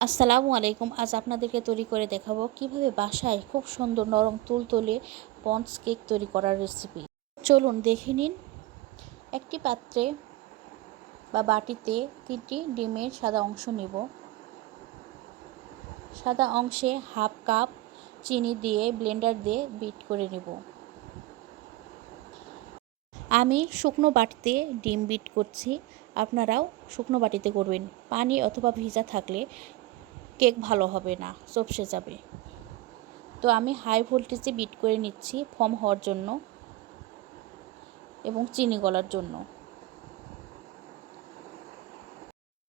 আসসালামু আলাইকুম। আজ আপনাদেরকে তৈরি করে দেখাবো কিভাবে বাসায় খুব সুন্দর নরম তুলতুলে স্পঞ্জ কেক তৈরি করার রেসিপি। চলুন দেখে নিন। একটি পাত্রে বা বাটিতে 3টি ডিমের সাদা অংশ নেব। সাদা অংশে হাফ কাপ চিনি দিয়ে ব্লেন্ডার দিয়ে বিট করে নেব। আমি শুকনো বাটিতে ডিম বিট করছি, আপনারাও শুকনো বাটিতে করবেন। পানি অথবা ভিজা থাকলে কেক ভালো হবে না, চুপসে যাবে। তো আমি হাই ভোল্টেজে বিট করে নিচ্ছি ফর্ম হওয়ার জন্য এবং চিনি গলার জন্য।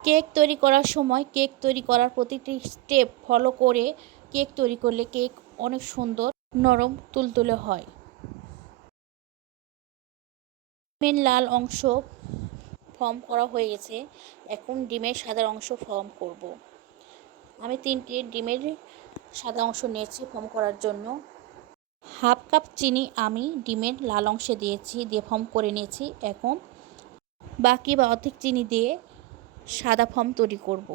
কেক তৈরি করার সময় কেক তৈরি করার প্রতিটি স্টেপ ফলো করে কেক তৈরি করলে কেক অনেক সুন্দর নরম তুলতুলে হয়। ডিমের লাল অংশ ফর্ম করা হয়ে গেছে, এখন ডিমের সাদা অংশ ফর্ম করব। আমি 3টি ডিমের সাদা অংশ নিয়েছি ফর্ম করার জন্য। হাফ কাপ চিনি আমি ডিমের লাল অংশে দিয়েছি, দিয়ে ফর্ম করে নিয়েছি। এখন বাকি বা অর্ধেক চিনি দিয়ে সাদা ফর্ম তৈরি করব।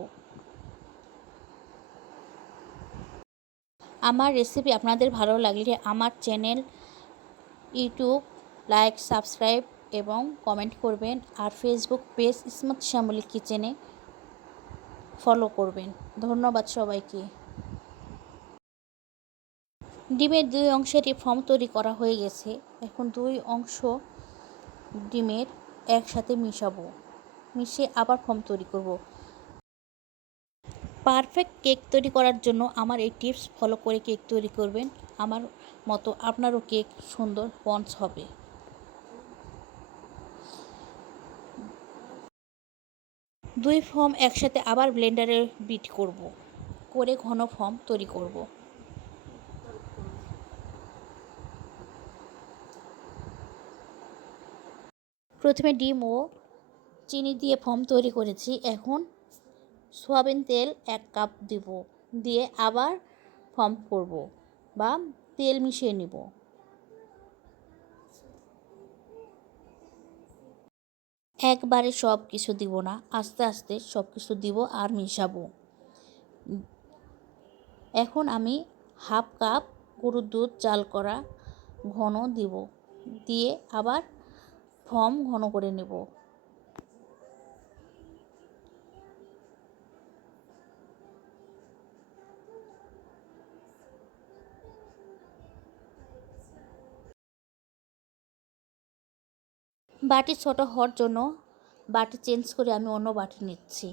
আমার রেসিপি আপনাদের ভালো লাগলে আমার চ্যানেল ইউটিউব লাইক, সাবস্ক্রাইব এবং কমেন্ট করবেন। আর ফেসবুক পেজ স্মার্ট শ্যামলী কিচেনে ফলো করবেন। ধন্যবাদ সবাইকে। ডিমের 2 অংশেরই ফর্ম তৈরি করা হয়ে গেছে। এখন 2 অংশ ডিমের একসাথে মিশাবো, মিশিয়ে আবার ফর্ম তৈরি করব। পারফেক্ট কেক তৈরি করার জন্য আমার এই টিপস ফলো করে কেক তৈরি করবেন। আমার মতো আপনারও কেক সুন্দর স্পঞ্জ হবে। 2 ফর্ম একসাথে আবার ব্লেন্ডারে বিট করব, করে ঘন ফর্ম তৈরি করব। প্রথমে ডিম ও চিনি দিয়ে ফর্ম তৈরি করেছি। এখন সয়াবিন তেল 1 কাপ দিব, দিয়ে আবার ফর্ম করব বা তেল মিশিয়ে নিব। একবারে সব কিছু দিব না, আস্তে আস্তে সব কিছু দিব আর মিশাবো। এখন আমি হাফ কাপ গরুর দুধ জাল করা ঘন দিব, দিয়ে আবার ফর্ম ঘন করে নেব। বাটি ছোট হওয়ার জন্য বাটি চেঞ্জ করে আমি অন্য বাটি নিচ্ছি।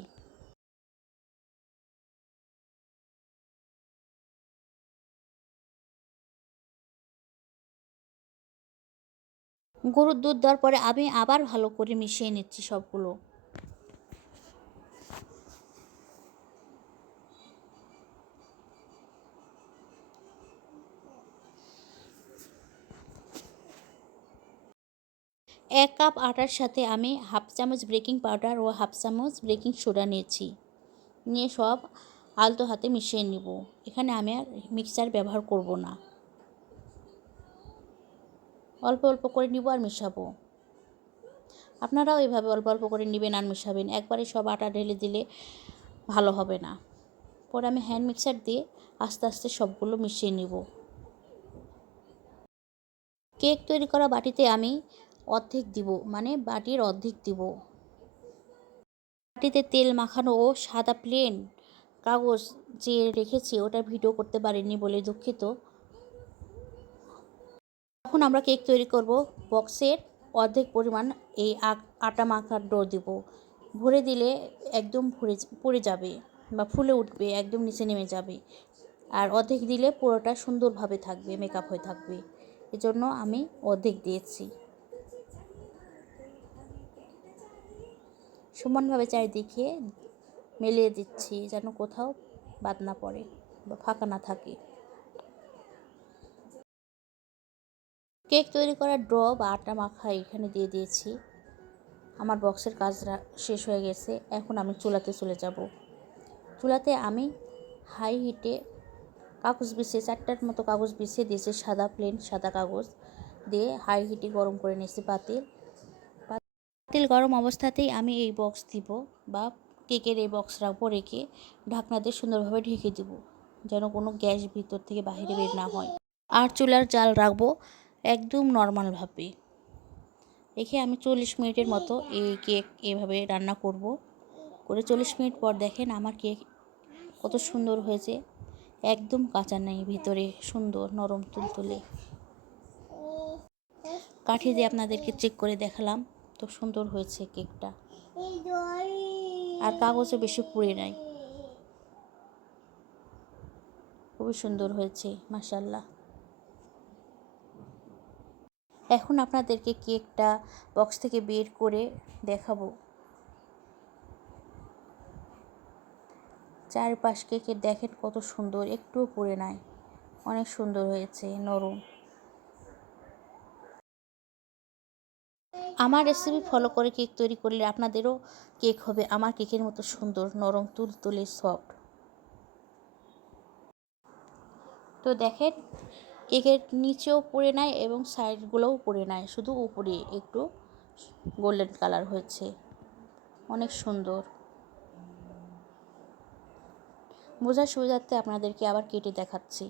গরুর দুধ দেওয়ার পরে আমি আবার ভালো করে মিশিয়ে নিচ্ছি সবগুলো। এক কাপ আটার সাথে আমি হাফ চামচ বেকিং পাউডার ও হাফ চামচ বেকিং সোডা নিয়েছি, নিয়ে সব আলতো হাতে মিশিয়ে নিব। এখানে আমি আর মিক্সার ব্যবহার করব না, অল্প অল্প করে নিব আর মিশাবো। আপনারাও এভাবে অল্প অল্প করে নেবেন আর মিশাবেন। একবারে সব আটা ঢেলে দিলে ভালো হবে না। পরে আমি হ্যান্ড মিক্সার দিয়ে আস্তে আস্তে সবগুলো মিশিয়ে নিব। কেক তৈরি করা বাটিতে আমি অর্ধেক দিব, মানে বাটির অর্ধেক দিব। বাটিতে তেল মাখানো ও সাদা প্লেন কাগজ যে রেখেছি ওটা ভিডিও করতে পারিনি বলে দুঃখিত। এখন আমরা কেক তৈরি করব। বক্সের অর্ধেক পরিমাণ এই আটা মাখার ডো দিব। ভরে দিলে একদম পড়ে যাবে বা ফুলে উঠবে, একদম নিচে নেমে যাবে। আর অর্ধেক দিলে পুরোটা সুন্দরভাবে থাকবে, মেকআপ হয়ে থাকবে। এজন্য আমি অর্ধেক দিয়েছি। সমানভাবে চারিদিকে মেলিয়ে দিচ্ছি যেন কোথাও বাদ না পড়ে বা ফাঁকা না থাকে। কেক তৈরি করার ড্র বা আটা মাখা এখানে দিয়ে দিয়েছি। আমার বক্সের কাজ শেষ হয়ে গেছে। এখন আমি চুলাতে চলে যাব। চুলাতে আমি হাই হিটে কাগজ বিছিয়ে 4টার মতো কাগজ বিছিয়ে দিয়েছি, সাদা প্লেন সাদা কাগজ দিয়ে হাই হিটে গরম করে নিয়েছি পাতিল। পাতিল গরম অবস্থাতেই আমি এই বক্স দিব বা কেকের এই বক্স রাখবো, রেখে ঢাকনা দিয়ে সুন্দরভাবে ঢেকে দেবো, যেন কোনো গ্যাস ভিতর থেকে বাইরে বের না হয়। আর চুলার জাল রাখবো একদম নর্মালভাবে। রেখে আমি 40 মিনিটের মতো এই কেক এভাবে রান্না করব। করে 40 মিনিট পর দেখেন আমার কেক কত সুন্দর হয়েছে, একদম কাঁচা নেই, ভিতরে সুন্দর নরম তুলতুলে। কাঠি দিয়ে আপনাদেরকে চেক করে দেখালাম, তো সুন্দর হয়েছে কেকটা, আর কাগজে বেশি পুড়ে নাই, খুবই সুন্দর হয়েছে মাশাআল্লাহ। এখন আপনাদেরকে কেকটা বক্স থেকে বের করে দেখাবো। চারপাশ কেকের দেখেন কত সুন্দর, একটুও পুড়ে নাই, অনেক সুন্দর হয়েছে, নরম। আমার রেসিপি ফলো করে কেক তৈরি করলে আপনাদেরও কেক হবে আমার কেকের মতো সুন্দর, নরম, তুলতুলে, সফট। তো দেখেন কেকের নিচেও পড়ে নাই এবং সাইডগুলোও পড়ে নাই, শুধু উপরে একটু গোল্ডেন কালার হয়েছে, অনেক সুন্দর। বোঝার সুবিধার্থে আপনাদেরকে আবার কেটে দেখাচ্ছি।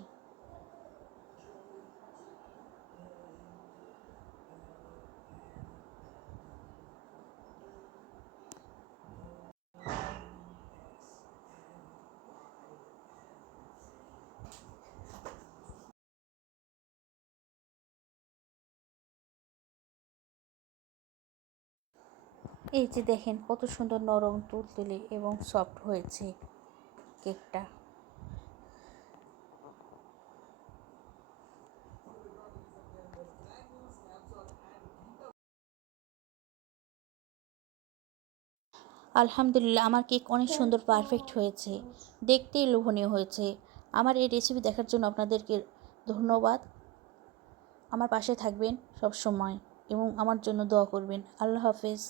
এই যে দেখেন কত সুন্দর নরম, তুলতুলে এবং সফট হয়েছে কেকটা। আলহামদুলিল্লাহ, আমার কেক অনেক সুন্দর পারফেক্ট হয়েছে, দেখতেই লোভনীয় হয়েছে। আমার এই রেসিপি দেখার জন্য আপনাদেরকে ধন্যবাদ। আমার পাশে থাকবেন সব সময় এবং আমার জন্য দোয়া করবেন। আল্লাহ হাফেজ।